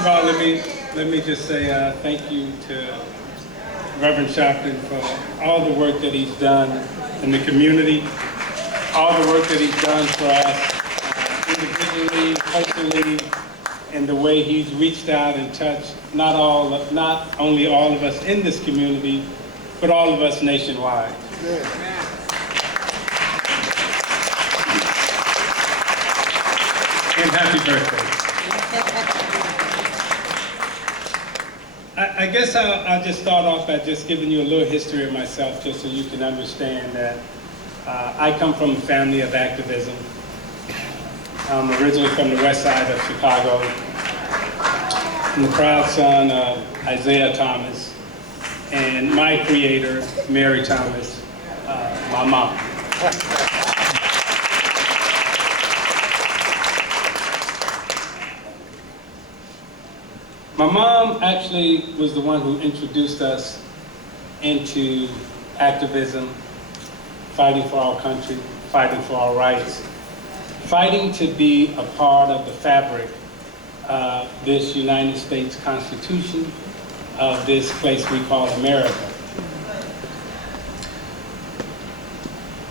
of all, let me just say thank you to Reverend Sharpton for all the work that he's done in the community, all the work that he's done for us individually, personally, and the way he's reached out and touched not only all of us in this community, but all of us nationwide. Good. And happy birthday. I guess I'll just start off by just giving you a little history of myself, just so you can understand that I come from a family of activism. I'm originally from the west side of Chicago. I'm the proud son of Isiah Thomas and my creator, Mary Thomas, my mom. My mom actually was the one who introduced us into activism, fighting for our country, fighting for our rights, fighting to be a part of the fabric of this United States Constitution, of this place we call America.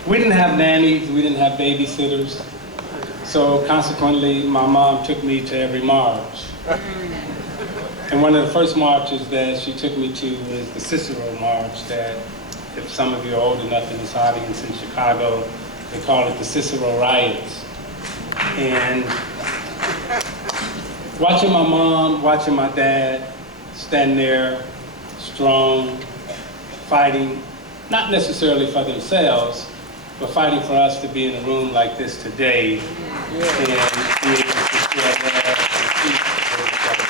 We didn't have nannies, we didn't have babysitters, so consequently my mom took me to every march. And one of the first marches that she took me to was the Cicero March, that if some of you are old enough in this audience in Chicago, they call it the Cicero Riots. And watching my mom, watching my dad stand there, strong, fighting, not necessarily for themselves, but fighting for us to be in a room like this today, and be able to share that and speak for each other.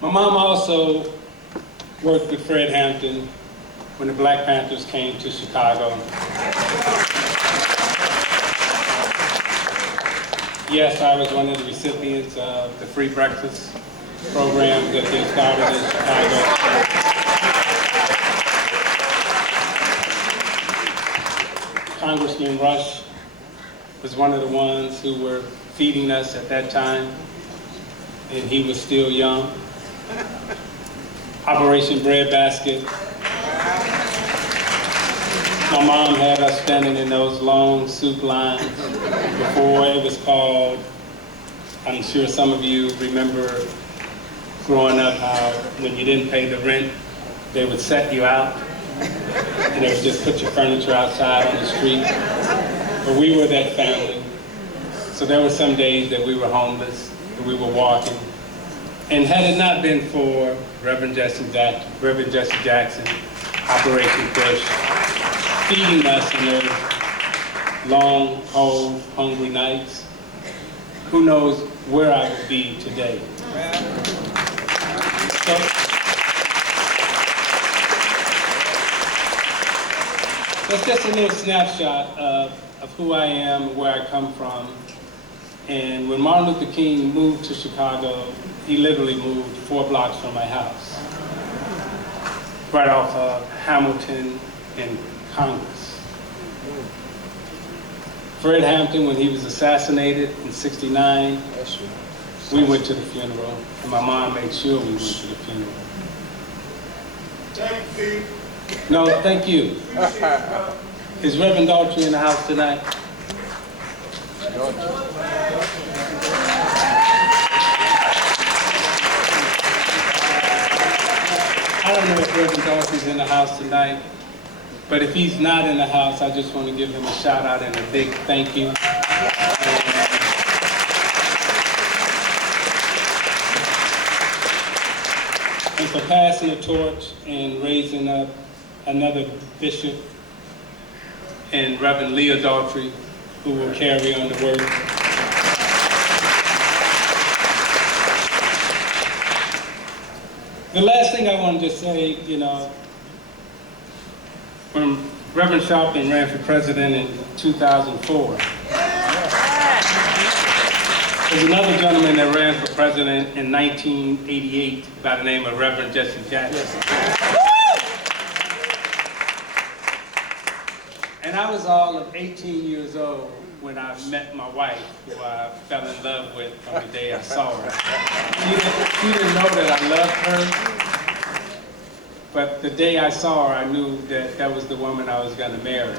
My mom also worked with Fred Hampton when the Black Panthers came to Chicago. Yes, I was one of the recipients of the free breakfast program that they started in Chicago. Congressman Rush was one of the ones who were feeding us at that time, and he was still young. Operation Breadbasket. My mom had us standing in those long soup lines before it was called. I'm sure some of you remember growing up how when you didn't pay the rent, they would set you out. And they would just put your furniture outside on the street. But we were that family. So there were some days that we were homeless, that we were walking. And had it not been for Reverend Jesse Jackson, Operation Push, feeding us in those long, cold, hungry nights, who knows where I would be today. So, that's just a little snapshot of who I am, where I come from. And when Martin Luther King moved to Chicago, he literally moved 4 blocks from my house, right off of Hamilton and Congress. Fred Hampton, when he was assassinated in '69, we went to the funeral, and my mom made sure we went to the funeral. Thank you. No, thank you. Is Reverend Daltrey in the house tonight? I don't know if Reverend Daltrey's in the house tonight, but if he's not in the house, I just want to give him a shout out and a big thank you. And for passing the torch and raising up another bishop and Reverend Leah Daltrey, who will carry on the work. The last thing I want to just say, when Reverend Sharpton ran for president in 2004, there's another gentleman that ran for president in 1988 by the name of Reverend Jesse Jackson. And I was all of 18 years old when I met my wife, who I fell in love with from the day I saw her. She didn't know that I loved her, but the day I saw her, I knew that that was the woman I was going to marry.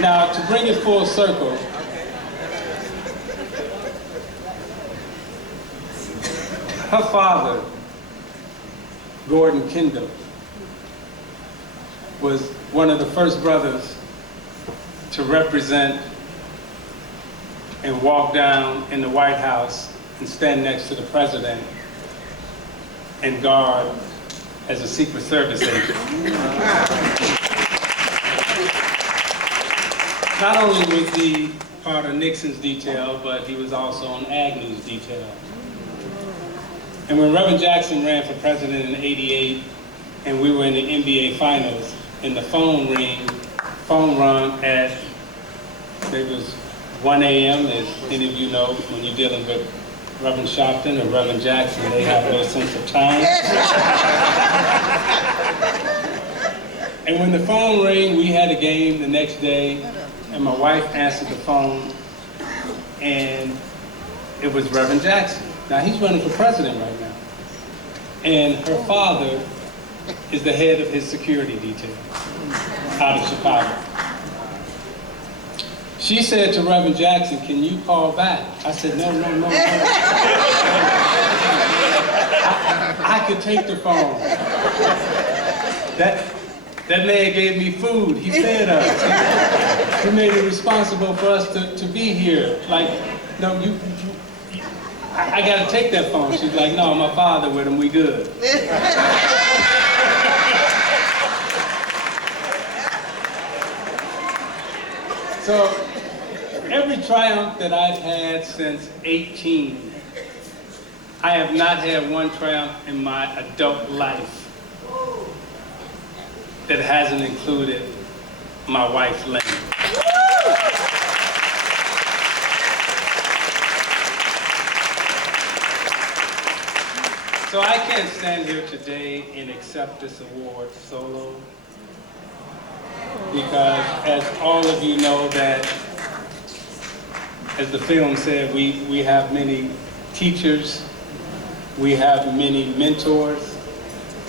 Now, to bring it full circle, her father, Gordon Kendall, was one of the first brothers to represent and walk down in the White House and stand next to the president and guard as a Secret Service agent. Not only was he part of Nixon's detail, but he was also on Agnew's detail. And when Reverend Jackson ran for president in '88, and we were in the NBA Finals, and the phone rung at, it was 1 a.m., as any of you know, when you're dealing with Reverend Sharpton or Reverend Jackson, they have no sense of time. And when the phone rang, we had a game the next day, and my wife answered the phone, and it was Reverend Jackson. Now, he's running for president right now. And her father is the head of his security detail out of Chicago. She said to Reverend Jackson, "Can you call back?" I said, no. I could take the phone. That man gave me food. He fed us. He made it responsible for us to be here. Like, no, I got to take that phone. She's like, "No, my father with him, we good." So, every triumph that I've had since 18, I have not had one triumph in my adult life that hasn't included my wife, Lynn. So I can't stand here today and accept this award solo, because as all of you know, that as the film said, we have many teachers, we have many mentors,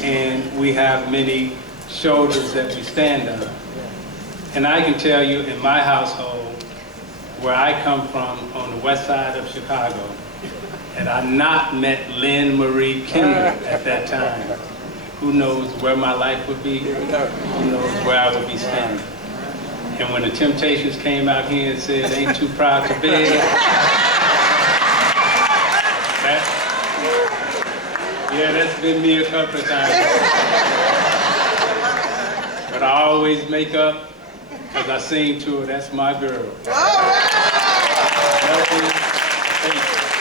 and we have many shoulders that we stand on. And I can tell you, in my household, where I come from on the west side of Chicago, had I not met Lynn Marie Kendall at that time, who knows where my life would be, who knows where I would be standing. And when the Temptations came out here and said, "Ain't too proud to beg," that's been me a couple of times. But I always make up, because I sing to her, that's my girl. Thank you.